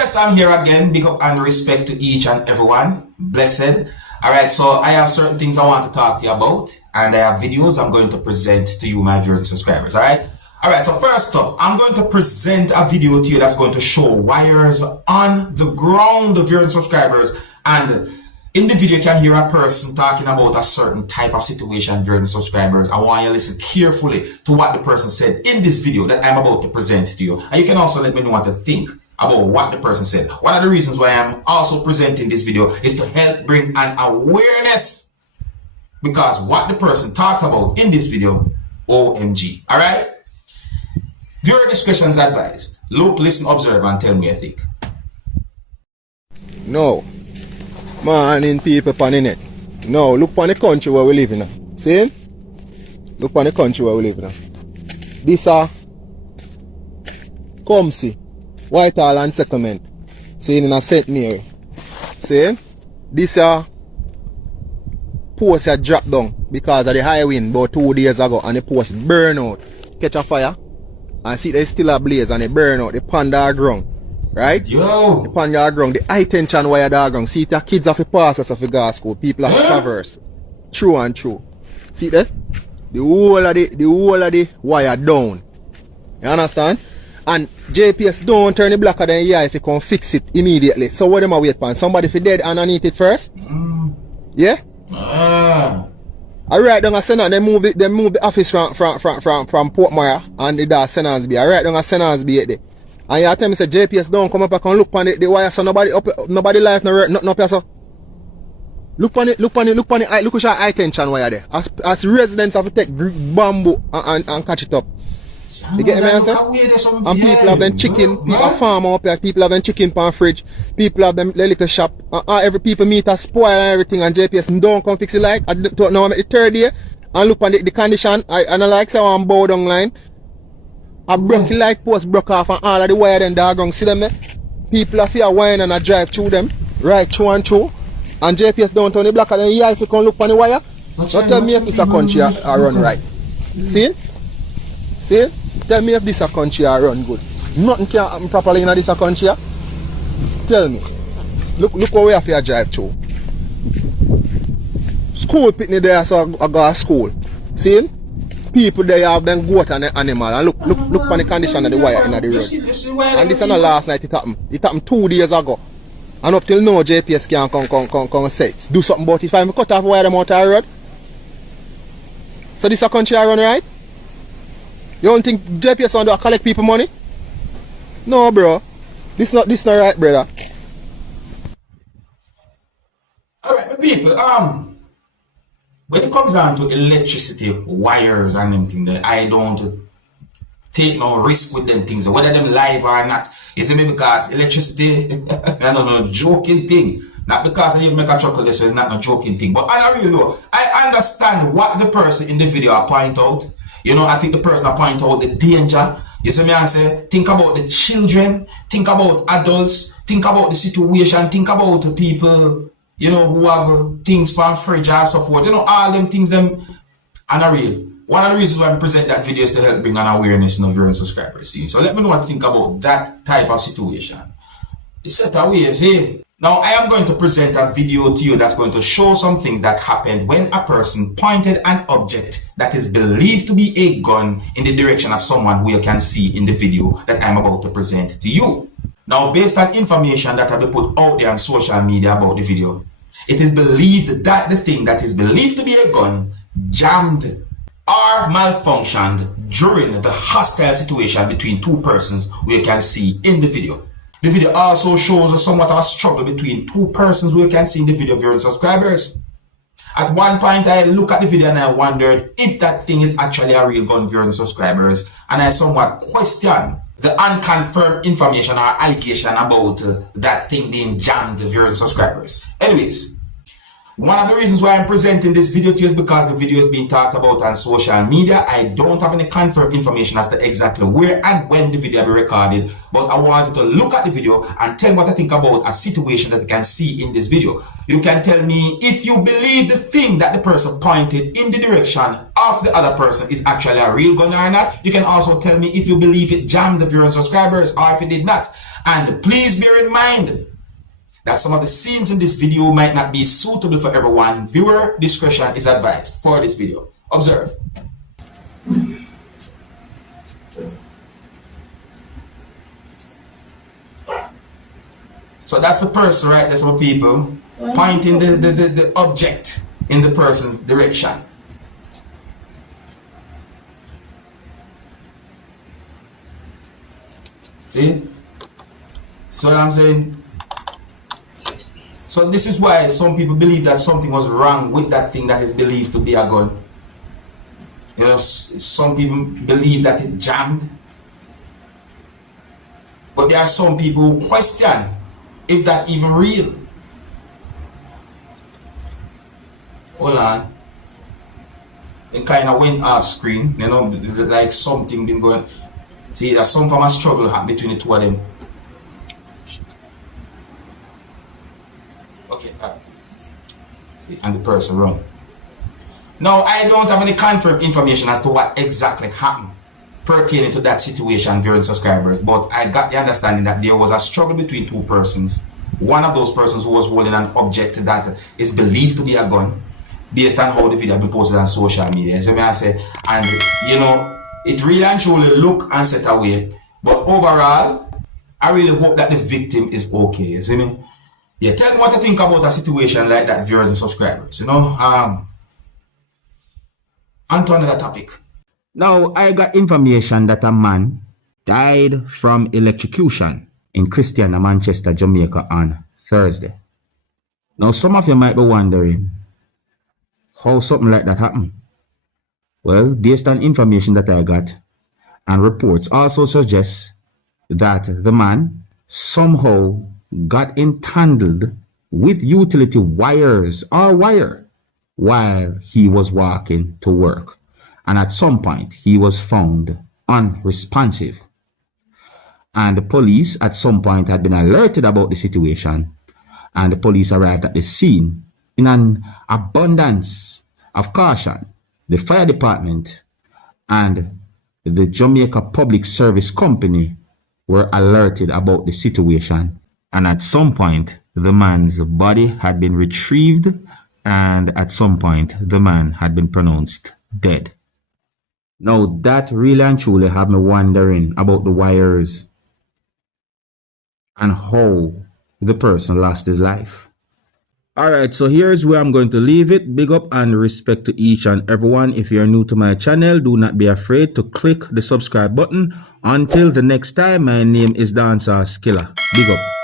Yes, I'm here again. Big up and respect to each and everyone. Blessed. Alright, so I have certain things I want to talk to you about, and I have videos I'm going to present to you, my viewers and subscribers. Alright, so first up, I'm going to present a video to you that's going to show wires on the ground, the viewers and subscribers. And in the video, you can hear a person talking about a certain type of situation, viewers and subscribers. I want you to listen carefully to what the person said in this video that I'm about to present to you. And you can also let me know what to think about what the person said. One of the reasons why I'm also presenting this video is to help bring an awareness, because what the person talked about in this video, OMG. Alright? Viewer discretion is advised. Look, listen, observe, and tell me what you think. No. Morning people on the net. No, look on the country where we live in. See? Look on the country where we live in. This come see. Whitehall and Settlement. See in a St. Mary. See? This post a drop down because of the high wind about 2 days ago, and the post burn out. Catch a fire. And see there's still a blaze and it burn out. The panda ground. Right? Yo! The panda ground. The high tension wire ground. See the kids have to pass us of the gas school. People have to traverse. True and true. See that? The whole of the wire down. You understand? And JPS don't turn the blacker than yeah if you can fix it immediately. So what am I wait for? Somebody for dead underneath it first? Yeah? Alright, down a Senate, they move the office from Portmore and the da Senansby. Alright, down a Senansby there. And you tell me say JPS don't come up and look on the wire, so nobody life no nothing up here, so. Look on it, look at your high tension wire there. As residents have to take bamboo and catch it up. You get me answer? And people have them chicken, people farm up here, people have them chicken pan fridge, people have them little shop, every people meet a spoil and everything, and JPS don't come fix it like. I don't know, I'm at the third day and look on the condition, and I like say I'm bow down line. I broke the light post broke off and all of the wire then doggone. See them there? People are fear wine and I drive through them, right through and through. And JPS don't turn the block and then yeah, if you can look on the wire, don't tell me if this a country I run right. See? See? Tell me if this a country I run good. Nothing can happen properly in this a country. Tell me. Look how we have to drive through. School picnic there, so I go to school. See? People there have them goat and the animal. And look on the condition of the wire in the road. And this is not last night it happened. It happened 2 days ago. And up till now JPS can come say do something about it. If I cut off wire them out of the road. So this a country I run right? You don't think JPS want to collect people money? No, bro. This not right, brother. Alright, people, when it comes down to electricity, wires and them things, I don't take no risk with them things, whether them live or not. You see me, because electricity, I don't know, joking thing. Not because you make a chuckle this, so it's not a joking thing. But I really know, I understand what the person in the video point out. You know, I think the person point out the danger. You see me, I say, think about the children, think about adults, think about the situation, think about the people, you know, who have things for fridge or so forth. You know, all them things, them, and are real. One of the reasons why I present that video is to help bring an awareness in the viewers and subscribers. See? So let me know what you think about that type of situation. It's set away, see? Now, I am going to present a video to you that's going to show some things that happened when a person pointed an object that is believed to be a gun in the direction of someone who you can see in the video that I'm about to present to you. Now, based on information that have been put out there on social media about the video, it is believed that the thing that is believed to be a gun jammed or malfunctioned during the hostile situation between two persons who you can see in the video. The video also shows us somewhat of a struggle between two persons who you can see in the video, viewers and subscribers. At one point, I look at the video and I wondered if that thing is actually a real gun, viewers and subscribers, and I somewhat question the unconfirmed information or allegation about that thing being jammed, viewers and subscribers. Anyways, one of the reasons why I'm presenting this video to you is because the video is being talked about on social media. I don't have any confirmed information as to exactly where and when the video will be recorded, but I wanted to look at the video and tell what I think about a situation that you can see in this video. You can tell me if you believe the thing that the person pointed in the direction of the other person is actually a real gun or not. You can also tell me if you believe it jammed the viewers and subscribers or if it did not. And please bear in mind that some of the scenes in this video might not be suitable for everyone. Viewer discretion is advised for this video. Observe. So that's the person, right? That's what people pointing the object in the person's direction. See? So I'm saying. So this is why some people believe that something was wrong with that thing that is believed to be a gun. You know, some people believe that it jammed. But there are some people who question if that even real. Hold on. It kind of went off screen, you know, like something been going. See, there's some form of struggle between the two of them. Okay, see, and the person run. Now, I don't have any confirmed information as to what exactly happened pertaining to that situation, viewers and subscribers, but I got the understanding that there was a struggle between two persons. One of those persons who was holding an object that is believed to be a gun, based on how the video has been posted on social media. So I say, and you know, it really and truly look and set away. But overall, I really hope that the victim is okay. You see me? Yeah, tell me what you think about a situation like that, viewers and subscribers. You know, on to another topic. Now, I got information that a man died from electrocution in Christiana, Manchester, Jamaica on Thursday. Now, some of you might be wondering how something like that happened. Well, based on information that I got, and reports also suggest that the man somehow got entangled with utility wires or wire while he was walking to work. And at some point, he was found unresponsive. And the police at some point had been alerted about the situation. And the police arrived at the scene in an abundance of caution. The fire department and the Jamaica Public Service Company were alerted about the situation. And at some point, the man's body had been retrieved. And at some point, the man had been pronounced dead. Now, that really and truly had me wondering about the wires and how the person lost his life. Alright, so here's where I'm going to leave it. Big up and respect to each and everyone. If you're new to my channel, do not be afraid to click the subscribe button. Until the next time, my name is Dancehall Skilla. Big up.